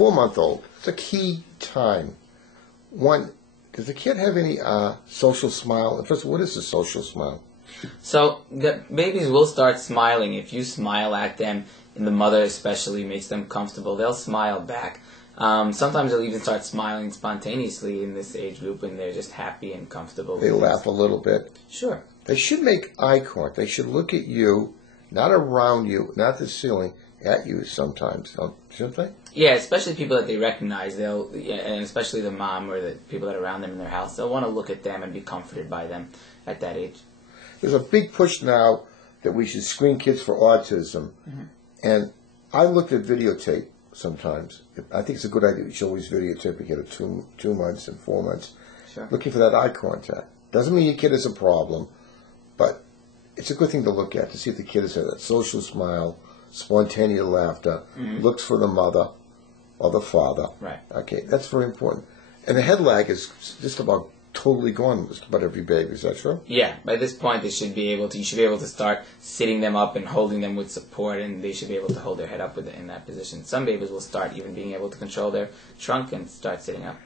4-month-old, it's a key time. One, does the kid have any social smile? First, what is a social smile? So the babies will start smiling if you smile at them, and the mother especially makes them comfortable. They'll smile back. Sometimes they'll even start smiling spontaneously in this age group when they're just happy and comfortable. They laugh a little bit. Sure. They should make eye contact. They should look at you, not around you, not the ceiling, at you sometimes, shouldn't they? Yeah, especially people that they recognize. And especially the mom or the people that are around them in their house. They'll want to look at them and be comforted by them at that age. There's a big push now that we should screen kids for autism. Mm-hmm. And I looked at videotape sometimes. I think it's a good idea. You should always videotape a kid at 2 months and 4 months. Sure. Looking for that eye contact. Doesn't mean your kid is a problem, but it's a good thing to look at to see if the kid has that social smile, spontaneous laughter, looks for the mother or the father. Right. Okay, that's very important. And the head lag is just about totally gone with just about every baby. Is that true? Yeah. By this point, you should be able to start sitting them up and holding them with support, and they should be able to hold their head up in that position. Some babies will start even being able to control their trunk and start sitting up.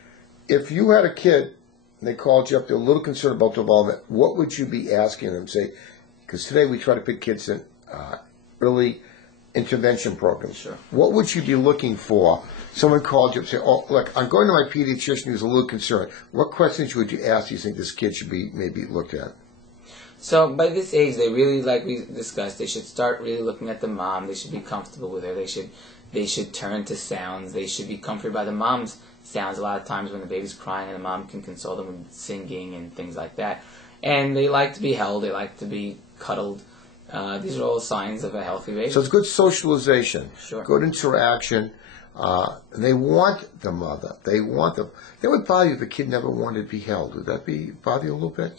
If you had a kid and they called you up, they're a little concerned about development, what would you be asking them? Say, because today we try to put kids in early intervention programs. Sure. What would you be looking for? Someone called you up and say, oh, look, I'm going to my pediatrician who's a little concerned. What questions would you ask do you think this kid should be maybe looked at? So by this age, they really, like we discussed, they should start really looking at the mom. They should be comfortable with her. They should turn to sounds. They should be comforted by the mom's sounds. A lot of times when the baby's crying and the mom can console them with singing and things like that. And they like to be held. They like to be cuddled. These are all signs of a healthy baby. So it's good socialization, sure, good interaction. They want the mother. They want them. That would bother you if the kid never wanted to be held. Would that bother you a little bit?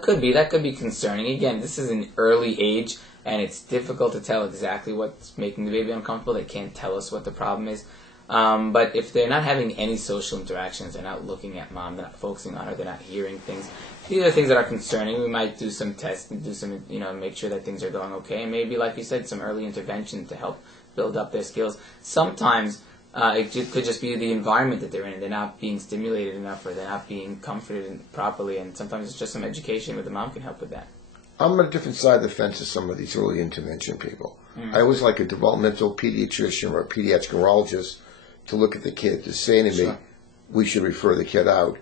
Could be. That could be concerning. Again, this is an early age, and it's difficult to tell exactly what's making the baby uncomfortable. They can't tell us what the problem is. But if they're not having any social interactions, they're not looking at mom, they're not focusing on her, they're not hearing things. These are things that are concerning. We might do some tests and do some, make sure that things are going okay. And maybe, like you said, some early intervention to help build up their skills. Sometimes could just be the environment that they're in. They're not being stimulated enough, or they're not being comforted properly. And sometimes it's just some education where the mom can help with that. I'm on a different side of the fence as some of these early intervention people. I always like a developmental pediatrician or a pediatric neurologist to look at the kid, to say to me, we should refer the kid out.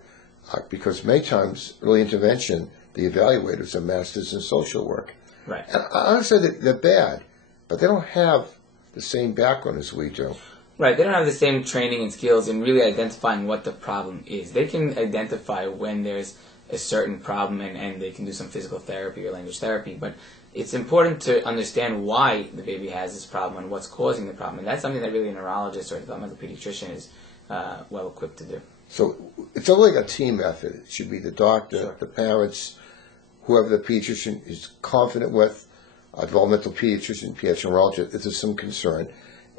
Because many times, early intervention, the evaluators are masters in social work. Right. And I don't say that they're bad, but they don't have the same background as we do. Right. They don't have the same training and skills in really identifying what the problem is. They can identify when there's a certain problem and they can do some physical therapy or language therapy, but it's important to understand why the baby has this problem and what's causing the problem. And that's something that really a neurologist or a developmental pediatrician is well equipped to do. So it's like a team effort. It should be the doctor, the parents, whoever the pediatrician is confident with, a developmental pediatrician, pediatric neurologist, if there's some concern.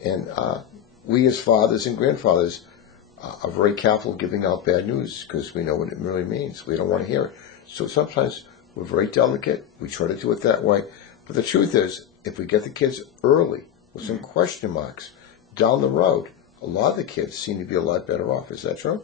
And we as fathers and grandfathers are very careful giving out bad news because we know what it really means. We don't want to hear it. So sometimes we're very delicate. We try to do it that way. But the truth is, if we get the kids early with some question marks, down the road, a lot of the kids seem to be a lot better off. Is that true?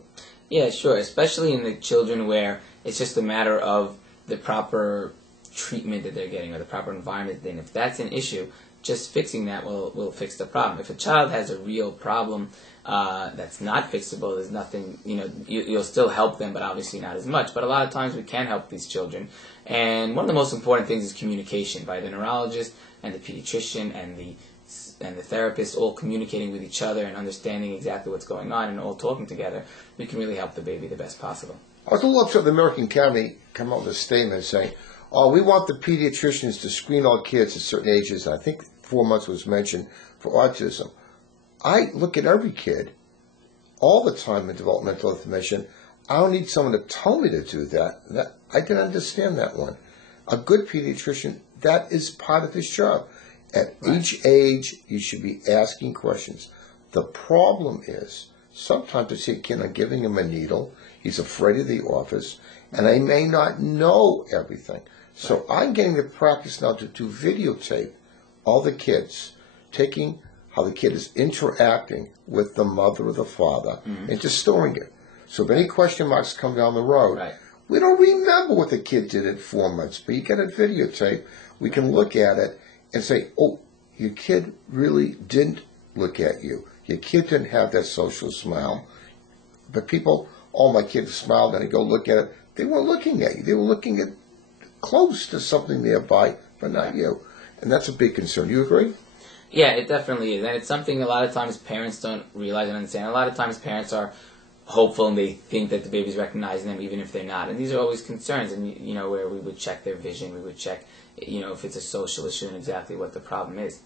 Yeah, sure. Especially in the children where it's just a matter of the proper treatment that they're getting or the proper environment. Then if that's an issue, just fixing that will fix the problem. If a child has a real problem that's not fixable, there's nothing, you'll still help them, but obviously not as much. But a lot of times we can help these children. And one of the most important things is communication by the neurologist and the pediatrician and the therapist, all communicating with each other and understanding exactly what's going on and all talking together. We can really help the baby the best possible. I was a little upset the American Academy come out with a statement saying, we want the pediatricians to screen all kids at certain ages. And I think 4 months was mentioned for autism. I look at every kid all the time in developmental information. I don't need someone to tell me to do that. I didn't understand that one. A good pediatrician, that is part of his job. At each age, you should be asking questions. The problem is, sometimes I see a kid, I'm giving him a needle, he's afraid of the office, and I may not know everything. So I'm getting the practice now to videotape all the kids, taking how the kid is interacting with the mother or the father and just storing it. So if any question marks come down the road, we don't remember what the kid did at 4 months, but you get a videotape, we can look at it and say, oh, your kid really didn't look at you. Your kid didn't have that social smile. But people, oh, my kid smiled, and I go look at it. They weren't looking at you. They were looking at close to something nearby, but not you. And that's a big concern. You agree? Yeah, it definitely is. And it's something a lot of times parents don't realize and understand. A lot of times parents are hopeful and they think that the baby's recognizing them even if they're not. And these are always concerns. And, where we would check their vision, we would check, if it's a social issue and exactly what the problem is.